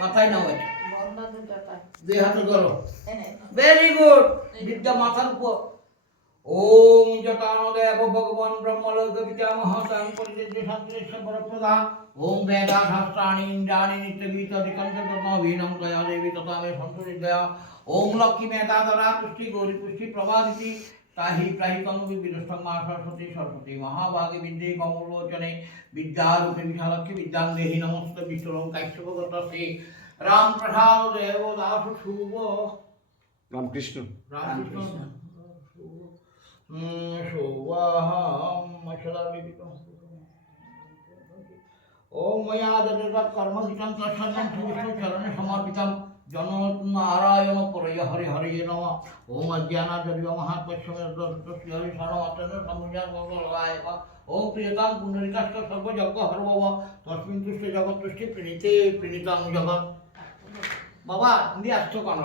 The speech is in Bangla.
মাথায় নাও এটা, দুই হাতে ধরো, ভেরি গুড, বিদ্যা মাথার উপর। ওম জটানদেব ভগবান ব্রহ্মলোক পিতামহ স্বয়ং পরিদেব শাস্ত্রেশ্বর পরপ্রদা। ওম বেদা শাস্ত্রাণি ইন্দ্রাণি নিত্যগীতাধিকঞ্চতত্নভিনং দয়া দেবী তথা মে সন্তোষিদয়া। ওম লক্ষ্মী মেধা ধরা পুষ্টি গৌরী পুষ্টি প্রভাদিতি তাহি প্রাহি তন্বী বিদুষ্টং মা সরস্বতী সরস্বতী মহাভাগে বিদ্যে কমলোচনে বিদ্যারূপে বিশালক্ষ্মী বিদ্যাং দেহি নমস্তে বিষ্ণুরং কাশ্যপগতস্তে। রাম প্রসাদ দেব দাস শুভ রামকৃষ্ণ। রামকৃষ্ণ শোভাহম সদা বিদিতম। ওম ময়া দত্তৎ কর্মহিতং তৎসর্বং বিষ্ণু চরণে সমর্পিতম। জননারায়ণ পরয় হরে হরে নমঃ। ওম অজ্ঞানাদ্রব্য মহাত্মস্মে তস্য হরি সর্বমাত্রেন সমুজা গঙ্গলায়। ওম প্রিয়তাং পুণ্ডরিকাস্ত সর্বযজ্ঞ হরবব তস্মিন তুষ্টে জগৎ তুষ্টে প্রণীতে প্রণীতাং জগৎ। বাবা তুমি আসছো কেন?